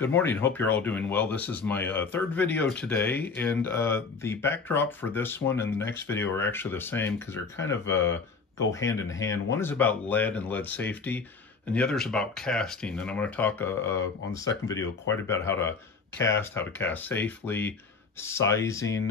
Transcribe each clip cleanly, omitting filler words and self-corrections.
Good morning. Hope you're all doing well. This is my third video today, and the backdrop for this one and the next video are actually the same because they're kind of go hand in hand. One is about lead and lead safety, and the other is about casting. And I'm going to talk on the second video quite about how to cast safely, sizing,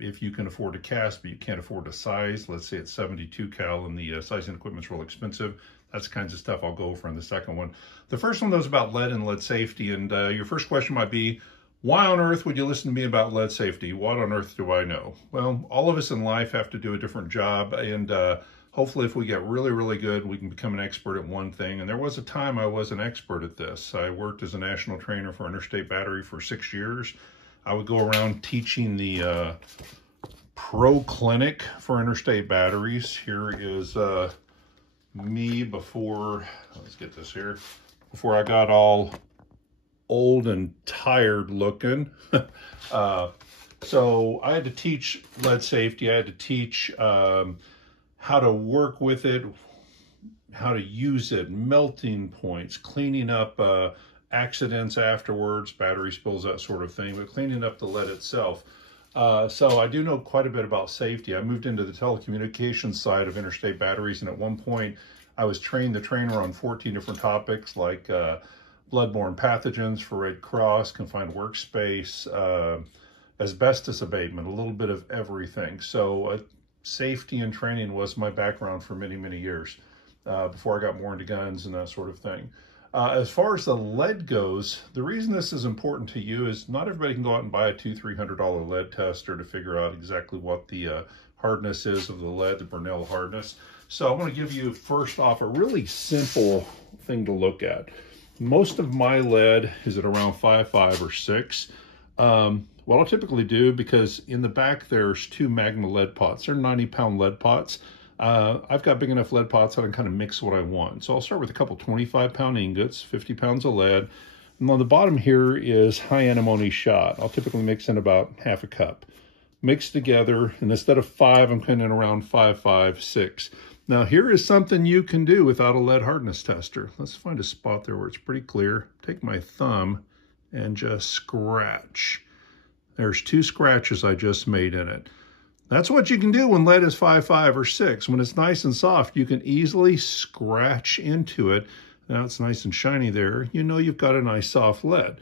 if you can afford to cast but you can't afford to size. Let's say it's 72 cal and the sizing equipment's real expensive. That's the kinds of stuff I'll go over in the second one. The first one, though, is about lead and lead safety. And your first question might be, why on earth would you listen to me about lead safety? What on earth do I know? Well, all of us in life have to do a different job. And hopefully if we get really, really good, we can become an expert at one thing. And there was a time I was an expert at this. I worked as a national trainer for Interstate Battery for 6 years. I would go around teaching the pro clinic for Interstate Batteries. Here is me before, let's get this here, before I got all old and tired looking. So I had to teach lead safety. I had to teach how to work with it, how to use it, melting points, cleaning up accidents afterwards, battery spills, that sort of thing, but cleaning up the lead itself. So I do know quite a bit about safety. I moved into the telecommunications side of Interstate Batteries, and at one point I was trained the trainer on 14 different topics like bloodborne pathogens for Red Cross, confined workspace, asbestos abatement, a little bit of everything. So safety and training was my background for many, many years before I got more into guns and that sort of thing. As far as the lead goes, the reason this is important to you is not everybody can go out and buy a $200-300 lead tester to figure out exactly what the hardness is of the lead, the Burnell hardness. So I want to give you first off a really simple thing to look at. Most of my lead is at around 5.5 or 6. What I'll typically do, because in the back there's 2 Magma lead pots. They're 90-pound lead pots. I've got big enough lead pots that I can kind of mix what I want. So I'll start with a couple 25-pound ingots, 50 pounds of lead. And on the bottom here is high antimony shot. I'll typically mix in about half a cup. Mix together, and instead of 5, I'm putting in around 5.5, 6. Now here is something you can do without a lead hardness tester. Let's find a spot there where it's pretty clear. Take my thumb and just scratch. There's 2 scratches I just made in it. That's what you can do when lead is 5.5 or 6. When it's nice and soft, you can easily scratch into it. Now it's nice and shiny there. You know you've got a nice soft lead.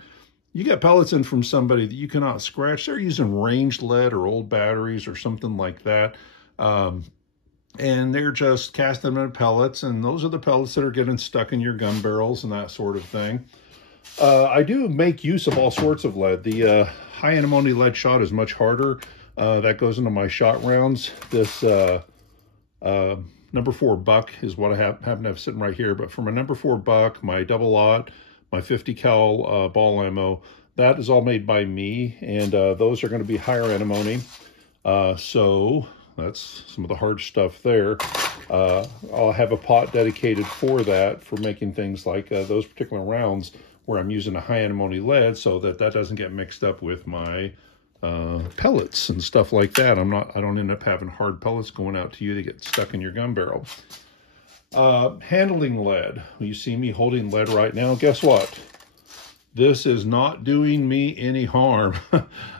You get pellets in from somebody that you cannot scratch. They're using ranged lead or old batteries or something like that. And they're just casting them in pellets. And those are the pellets that are getting stuck in your gun barrels and that sort of thing. I do make use of all sorts of lead. The high antimony lead shot is much harder. That goes into my shot rounds. This number 4 buck is what I happen to have sitting right here. But for my number 4 buck, my double-aught, my 50 cal ball ammo, that is all made by me. And those are going to be higher antimony. So that's some of the hard stuff there. I'll have a pot dedicated for that, for making things like those particular rounds where I'm using a high antimony lead so that that doesn't get mixed up with my pellets and stuff like that. I don't end up having hard pellets going out to you that get stuck in your gun barrel. Handling lead. You see me holding lead right now. Guess what? This is not doing me any harm.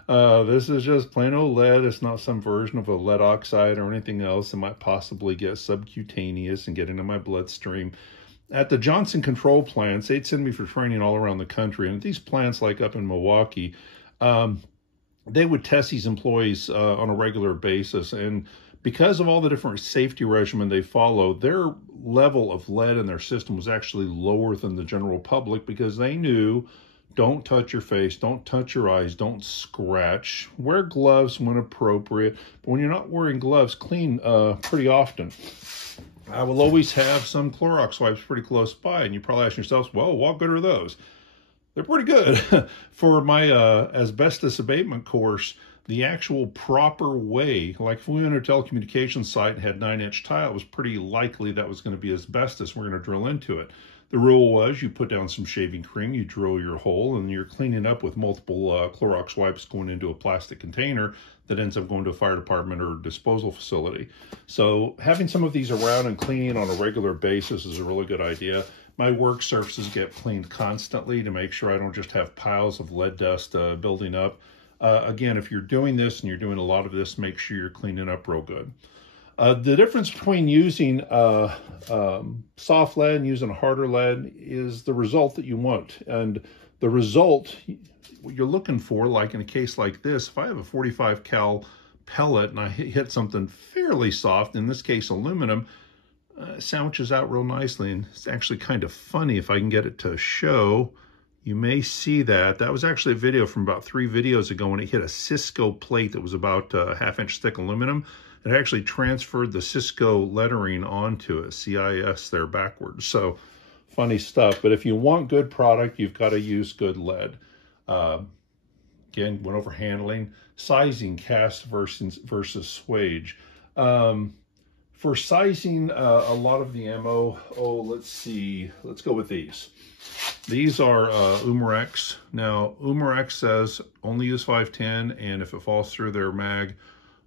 This is just plain old lead. It's not some version of a lead oxide or anything else that might possibly get subcutaneous and get into my bloodstream. At the Johnson control plants, they'd send me for training all around the country. And at these plants, like up in Milwaukee, they would test these employees on a regular basis. And because of all the different safety regimen they follow, their level of lead in their system was actually lower than the general public, because they knew, don't touch your face, don't touch your eyes, don't scratch. Wear gloves when appropriate. But when you're not wearing gloves, clean pretty often. I will always have some Clorox wipes pretty close by. And you probably ask yourselves, well, what good are those? They're pretty good. For my asbestos abatement course, the actual proper way, like if we went to a telecommunications site and had 9-inch tile, it was pretty likely that was going to be asbestos. We're going to drill into it. The rule was you put down some shaving cream, you drill your hole, and you're cleaning up with multiple Clorox wipes going into a plastic container that ends up going to a fire department or disposal facility. So having some of these around and cleaning on a regular basis is a really good idea. My work surfaces get cleaned constantly to make sure I don't just have piles of lead dust building up. Again, if you're doing this and you're doing a lot of this, make sure you're cleaning up real good. The difference between using soft lead and using a harder lead is the result that you want. And the result what you're looking for, like in a case like this, if I have a 45 cal pellet and I hit something fairly soft, in this case aluminum, sandwiches out real nicely. And it's actually kind of funny if I can get it to show. You may see that. That was actually a video from about 3 videos ago when it hit a Cisco plate that was about a ½ inch thick aluminum. It actually transferred the Cisco lettering onto it, CIS there backwards. So funny stuff. But if you want good product, you've got to use good lead. Again, went over handling, sizing, cast versus swage. For sizing a lot of the ammo, let's see, let's go with these. These are Umarex. Now, Umarex says only use 510, and if it falls through their mag,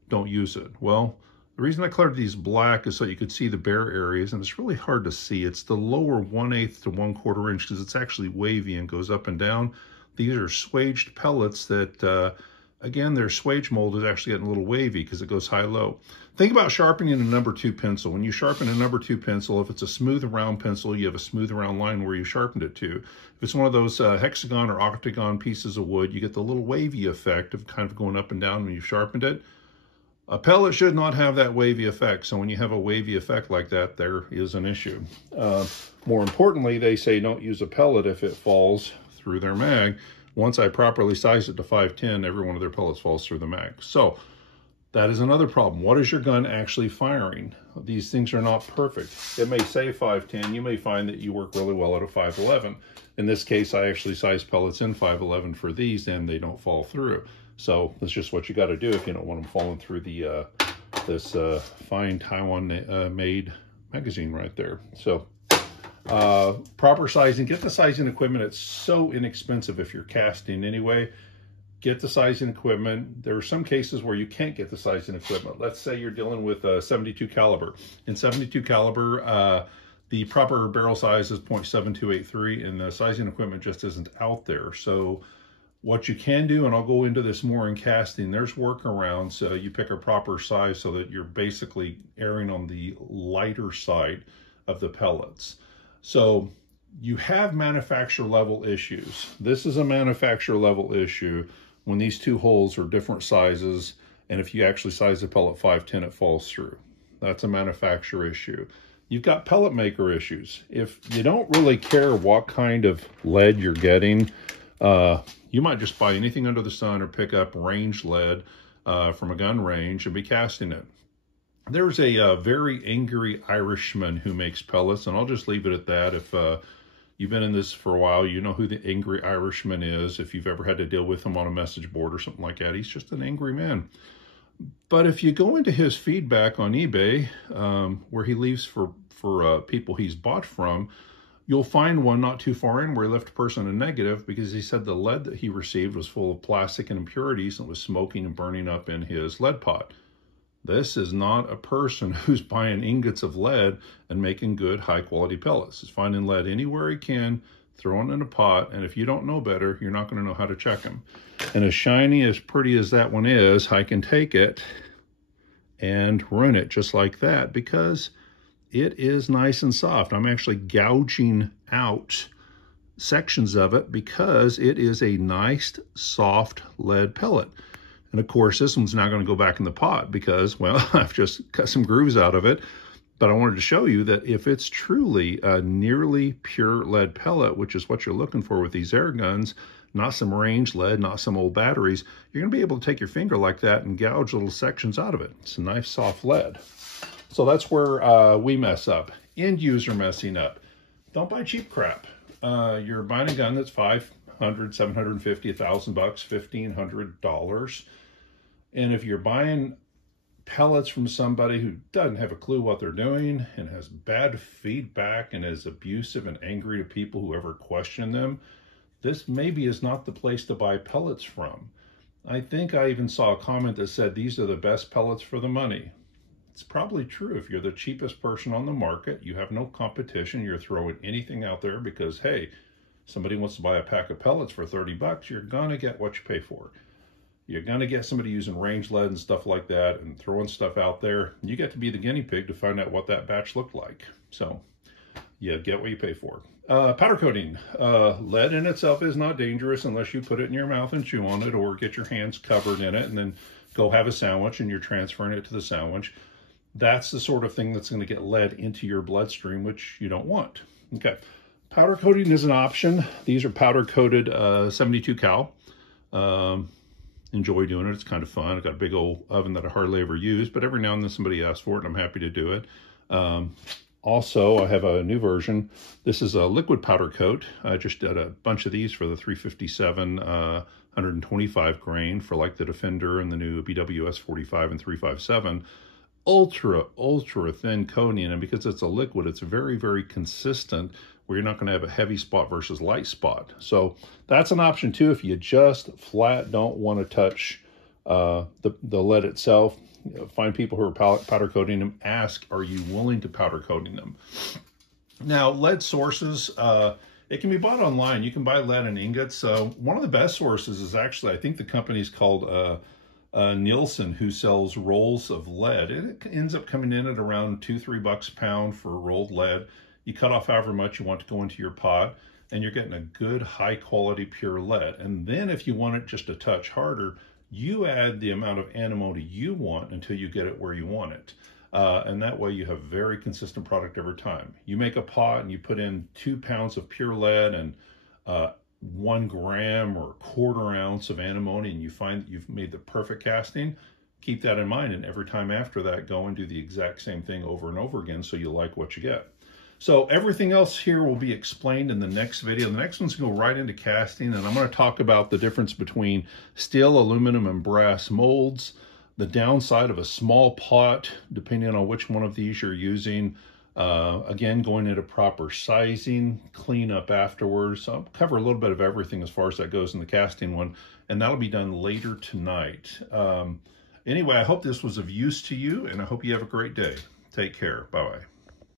don't use it. Well, the reason I colored these black is so you could see the bare areas, and it's really hard to see. It's the lower 1/8 to 1/4 inch because it's actually wavy and goes up and down. These are swaged pellets that, again, their swage mold is actually getting a little wavy because it goes high-low. Think about sharpening a number 2 pencil. When you sharpen a number 2 pencil, if it's a smooth round pencil, you have a smooth round line where you sharpened it to. If it's one of those hexagon or octagon pieces of wood, you get the little wavy effect of kind of going up and down when you've sharpened it. A pellet should not have that wavy effect. So when you have a wavy effect like that, there is an issue. More importantly, they say don't use a pellet if it falls through their mag. Once I properly size it to 510, every one of their pellets falls through the mag. So that is another problem. What is your gun actually firing? These things are not perfect. It may say 510. You may find that you work really well at a 511. In this case, I actually size pellets in 511 for these, and they don't fall through. So that's just what you got to do if you don't want them falling through the this fine Taiwan made magazine right there. So proper sizing, get the sizing equipment. It's so inexpensive if you're casting anyway. Get the sizing equipment. There are some cases where you can't get the sizing equipment. Let's say you're dealing with a 72 caliber. In 72 caliber, the proper barrel size is .7283, and the sizing equipment just isn't out there. So what you can do, and I'll go into this more in casting, there's workarounds. You pick a proper size so that you're basically erring on the lighter side of the pellets. So you have manufacturer level issues. This is a manufacturer level issue when these 2 holes are different sizes, and if you actually size the pellet 510, it falls through. That's a manufacturer issue. You've got pellet maker issues. If you don't really care what kind of lead you're getting, you might just buy anything under the sun or pick up range lead from a gun range and be casting it. There's a very angry Irishman who makes pellets, and I'll just leave it at that. If you've been in this for a while, you know who the Angry Irishman is. If you've ever had to deal with him on a message board or something like that, he's just an angry man. But if you go into his feedback on eBay, where he leaves for people he's bought from, you'll find one not too far in where he left a person a negative because he said the lead that he received was full of plastic and impurities and was smoking and burning up in his lead pot. This is not a person who's buying ingots of lead and making good high-quality pellets. He's finding lead anywhere he can, throwing it in a pot, and if you don't know better, you're not going to know how to check them. And as shiny, as pretty as that one is, I can take it and ruin it just like that because it is nice and soft. I'm actually gouging out sections of it because it is a nice, soft lead pellet. And of course, this one's now going to go back in the pot because, well, I've just cut some grooves out of it. But I wanted to show you that if it's truly a nearly pure lead pellet, which is what you're looking for with these air guns, not some range lead, not some old batteries, you're going to be able to take your finger like that and gouge little sections out of it. It's a nice soft lead. So that's where we mess up. End user messing up. Don't buy cheap crap. You're buying a gun that's $500, $750, $1,000, $1,500. And if you're buying pellets from somebody who doesn't have a clue what they're doing and has bad feedback and is abusive and angry to people who ever question them, this maybe is not the place to buy pellets from. I think I even saw a comment that said these are the best pellets for the money. It's probably true. If you're the cheapest person on the market, you have no competition, you're throwing anything out there because, hey, somebody wants to buy a pack of pellets for 30 bucks, you're gonna get what you pay for. You're gonna get somebody using range lead and stuff like that and throwing stuff out there. You get to be the guinea pig to find out what that batch looked like. So you get what you pay for. Powder coating. Lead in itself is not dangerous unless you put it in your mouth and chew on it or get your hands covered in it and then go have a sandwich and you're transferring it to the sandwich. That's the sort of thing that's going to get lead into your bloodstream, which you don't want. Okay. Powder coating is an option. These are powder coated 72 cal. Enjoy doing it. It's kind of fun. I've got a big old oven that I hardly ever use, but every now and then somebody asks for it and I'm happy to do it. Also, I have a new version. This is a liquid powder coat. I just did a bunch of these for the 357 125 grain for like the Defender and the new BWS 45 and 357. Ultra thin coating, and because it's a liquid, it's very, very consistent where you're not going to have a heavy spot versus light spot. So that's an option too if you just flat don't want to touch the lead itself. Find people who are powder coating them. Ask, are you willing to powder coating them? Now, lead sources, it can be bought online. You can buy lead in ingots. One of the best sources is actually, I think the company's called Nielsen, who sells rolls of lead. It ends up coming in at around $2-3 a pound for rolled lead. You cut off however much you want to go into your pot, and you're getting a good high quality pure lead. And then if you want it just a touch harder, you add the amount of antimony you want until you get it where you want it. And that way you have very consistent product every time. You make a pot and you put in 2 pounds of pure lead and 1 gram or 1/4 ounce of antimony, and you find that you've made the perfect casting. Keep that in mind, and every time after that, go and do the exact same thing over and over again so you like what you get. So everything else here will be explained in the next video. The next one's going to go right into casting, and I'm going to talk about the difference between steel, aluminum, and brass molds, the downside of a small pot, depending on which one of these you're using. Again, going into proper sizing, clean up afterwards. So I'll cover a little bit of everything as far as that goes in the casting one, and that'll be done later tonight. Anyway, I hope this was of use to you, and I hope you have a great day. Take care. Bye-bye.